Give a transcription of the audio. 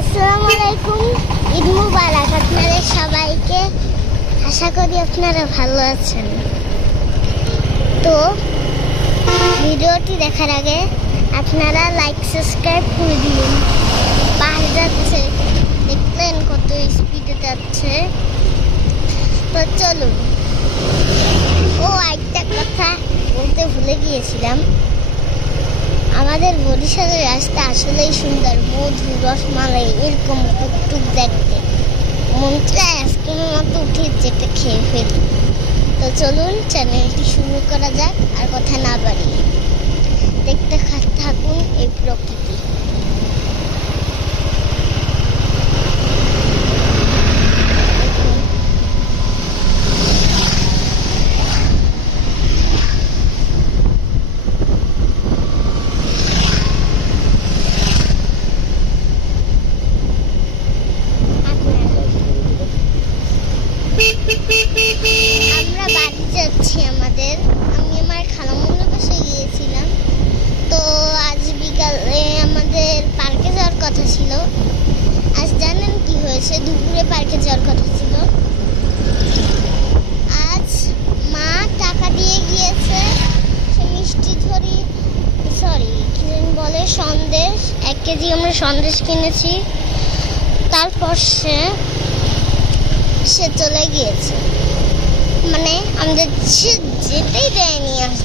আসসালামু আলাইকুম ঈদ মুবারক। আপনাদের সবাইকে আশা করি আপনারা ভালো আছেন। তো, ভিডিওটি দেখার আগে আপনারা লাইক সাবস্ক্রাইব করে দিন। পাহাড় যাচ্ছে, দেখলেন কত স্পিডে যাচ্ছে। তো চলুন। ও একটা কথা বলতে ভুলে গিয়েছিলাম। আমাদের বরিশালের রাস্তা আসলেই সুন্দর মধু রসমালাই, এরকম টুকটুক দেখতে। মন আইসক্রিমের মতো উঠে যেটা খেয়ে ফেলি। তো চলুন চ্যানেলটি শুরু করা যাক আর কথা না বাড়িয়ে। আমরা বাড়ি যাচ্ছি আমাদের। আমি আমার খালামুন্ডুর কাছে গিয়েছিলাম। তো আজ বিকালে আমাদের পার্কে যাওয়ার কথা ছিল। আজ জানেন কি হয়েছে? দুপুরে পার্কে যাওয়ার কথা ছিল। আজ মা টাকা দিয়ে গিয়েছে। সে মিষ্টি ঝরি সরি, কি বলে, সন্দেশ। এক কেজি আমরা সন্দেশ কিনেছি। তারপর সে সে চলে গিয়েছে। মানে আমাদের সে যেতেই দেয়নি আজ